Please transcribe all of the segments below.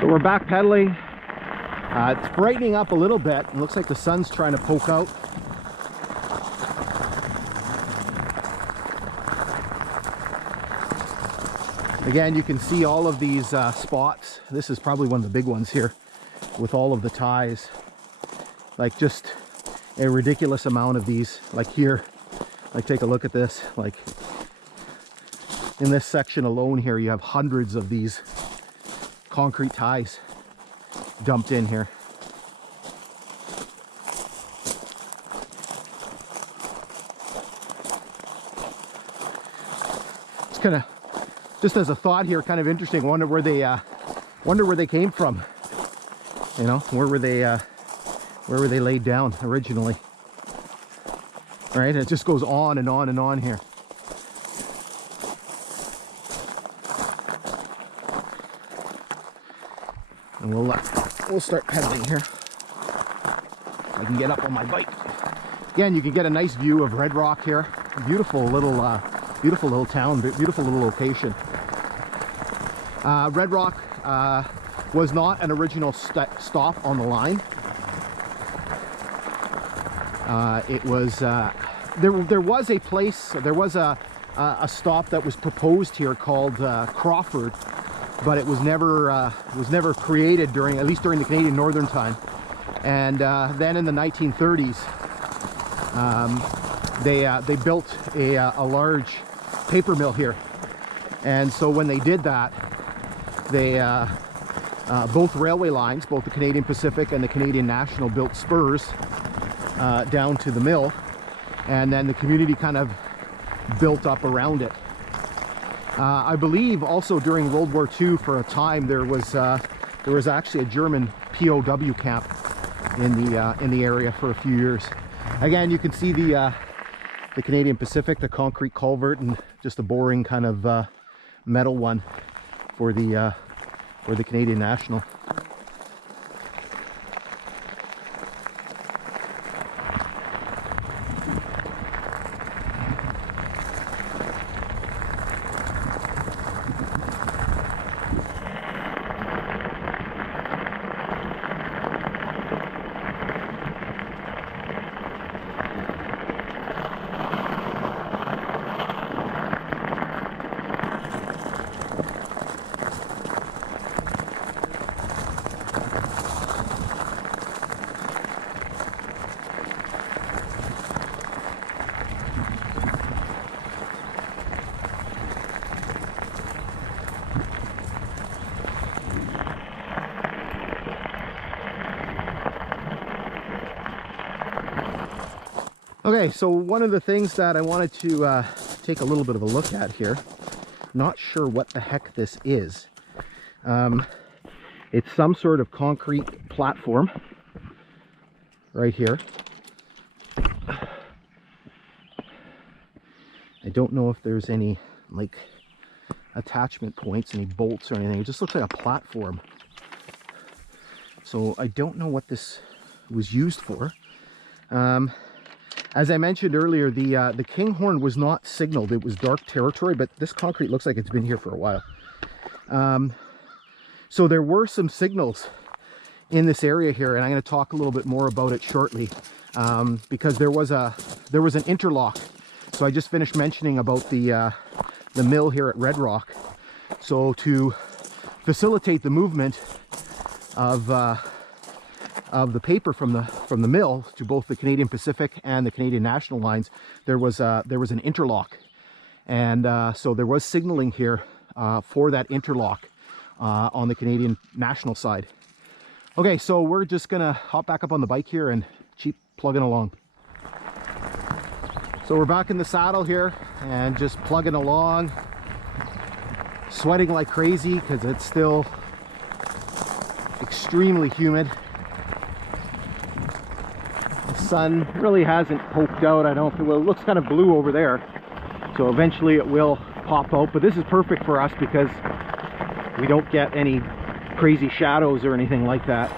So we're back pedaling. It's brightening up a little bit. It looks like the sun's trying to poke out. Again, you can see all of these spots. This is probably one of the big ones here with all of the ties. Like just a ridiculous amount of these. Like here, like take a look at this. Like in this section alone here, you have hundreds of these concrete ties dumped in here. It's kind of, just as a thought here, kind of interesting. Wonder where they came from. You know, where were they laid down originally? Right? It just goes on and on and on here. And we'll start pedaling here. I can get up on my bike. Again, you can get a nice view of Red Rock here. Beautiful little town, beautiful little location. Red Rock was not an original stop on the line. It was there was a place, there was a stop that was proposed here called Crawford, but it was never created during, at least during the Canadian Northern time. And then in the 1930s, they built a large paper mill here. And so when they did that, they both railway lines, both the Canadian Pacific and the Canadian National, built spurs down to the mill, and then the community kind of built up around it. I believe also during World War II, for a time, there was actually a German POW camp in the area for a few years. Again, you can see the Canadian Pacific, the concrete culvert, and just a boring kind of metal one for the Canadian National. Okay, so one of the things that I wanted to take a little bit of a look at here, not sure what the heck this is. It's some sort of concrete platform right here. I don't know if there's any like attachment points, any bolts or anything. It just looks like a platform. So I don't know what this was used for. As I mentioned earlier, the Kinghorn was not signaled. It was dark territory, but this concrete looks like it's been here for a while. So there were some signals in this area here, and I'm going to talk a little bit more about it shortly, because there was an interlock. So I just finished mentioning about the mill here at Red Rock. So to facilitate the movement of the paper from the mill to both the Canadian Pacific and the Canadian National lines, there was an interlock, and so there was signaling here for that interlock on the Canadian National side. Okay, so we're just gonna hop back up on the bike here and keep plugging along. So we're back in the saddle here and just plugging along, sweating like crazy because it's still extremely humid. Sun really hasn't poked out. I don't know if it will. It looks kind of blue over there, so eventually it will pop out, but this is perfect for us because we don't get any crazy shadows or anything like that.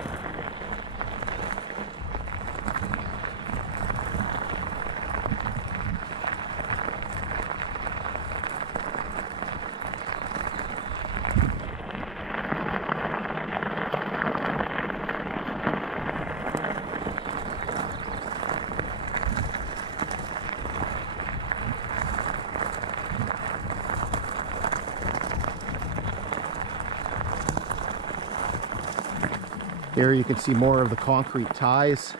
Here you can see more of the concrete ties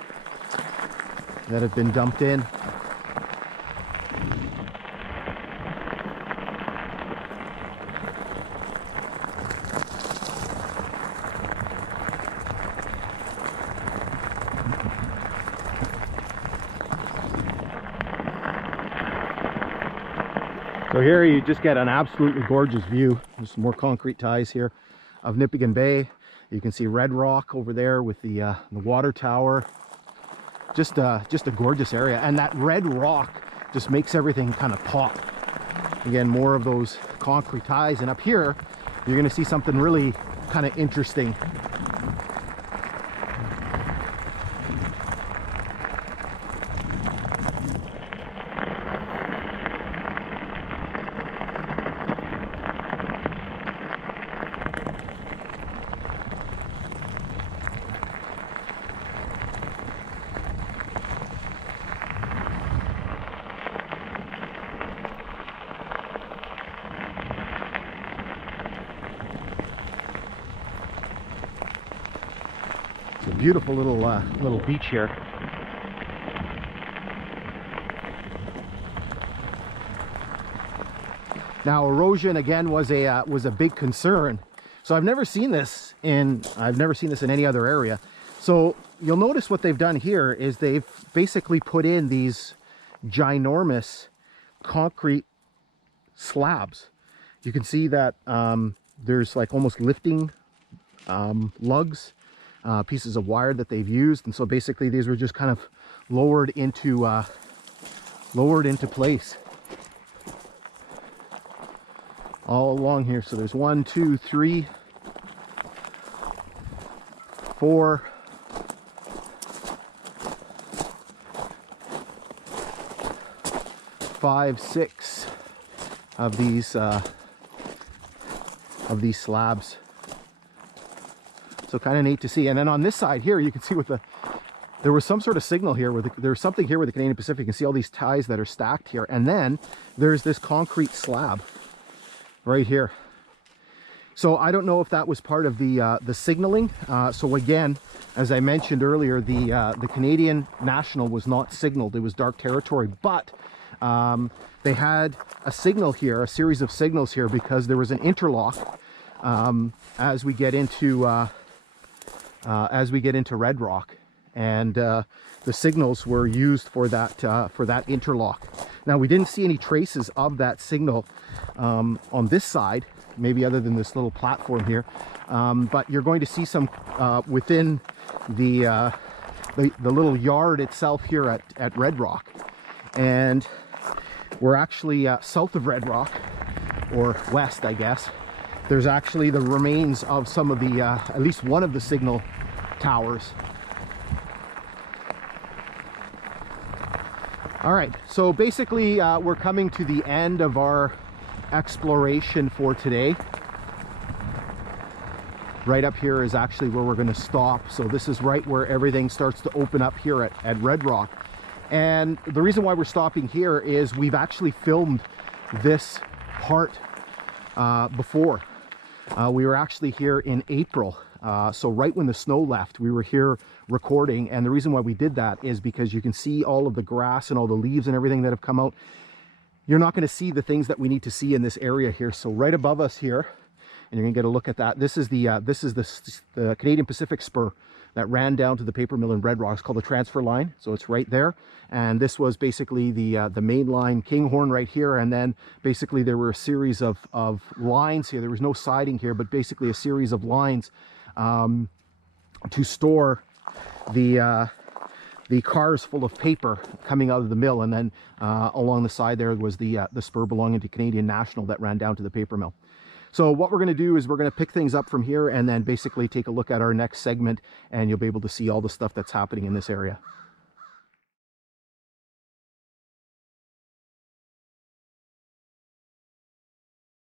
that have been dumped in. So here you just get an absolutely gorgeous view. There's some more concrete ties here of Nipigon Bay. You can see Red Rock over there with the water tower. Just a gorgeous area, and that red rock just makes everything kind of pop. Again, more of those concrete ties, and up here you're going to see something really kind of interesting. It's a beautiful little beach here. Now, erosion again was a big concern. So I've never seen this in any other area. So you'll notice what they've done here is they've basically put in these ginormous concrete slabs. You can see that there's like almost lifting lugs, pieces of wire that they've used, and so basically these were just kind of lowered into place all along here. So there's 1, 2, 3, 4, 5, 6 of these slabs. So kind of neat to see. And then on this side here, you can see there was some sort of signal here there's something here with the Canadian Pacific. You can see all these ties that are stacked here, and then there's this concrete slab right here. So I don't know if that was part of the signaling. So again, as I mentioned earlier, the Canadian National was not signaled. It was dark territory, but they had a signal here, a series of signals here, because there was an interlock as we get into Red Rock, and the signals were used for that interlock. Now, we didn't see any traces of that signal on this side, maybe other than this little platform here, but you're going to see some within the little yard itself here at Red Rock. And we're actually south of Red Rock, or west, I guess. There's actually the remains of some of the at least one of the signal towers. All right, so basically we're coming to the end of our exploration for today. Right up here is actually where we're going to stop. So this is right where everything starts to open up here at Red Rock. And the reason why we're stopping here is we've actually filmed this part before. We were actually here in April. So right when the snow left, we were here recording. And the reason why we did that is because you can see all of the grass and all the leaves and everything that have come out. You're not going to see the things that we need to see in this area here. So right above us here, and you're going to get a look at that. This is the Canadian Pacific spur that ran down to the paper mill in Red Rock. It's called the transfer line. So it's right there. And this was basically the mainline Kinghorn right here. And then basically there were a series of lines here. There was no siding here, but basically a series of lines to store the cars full of paper coming out of the mill. And then along the side there was the spur belonging to Canadian National that ran down to the paper mill. So what we're going to do is we're going to pick things up from here and then basically take a look at our next segment, and you'll be able to see all the stuff that's happening in this area.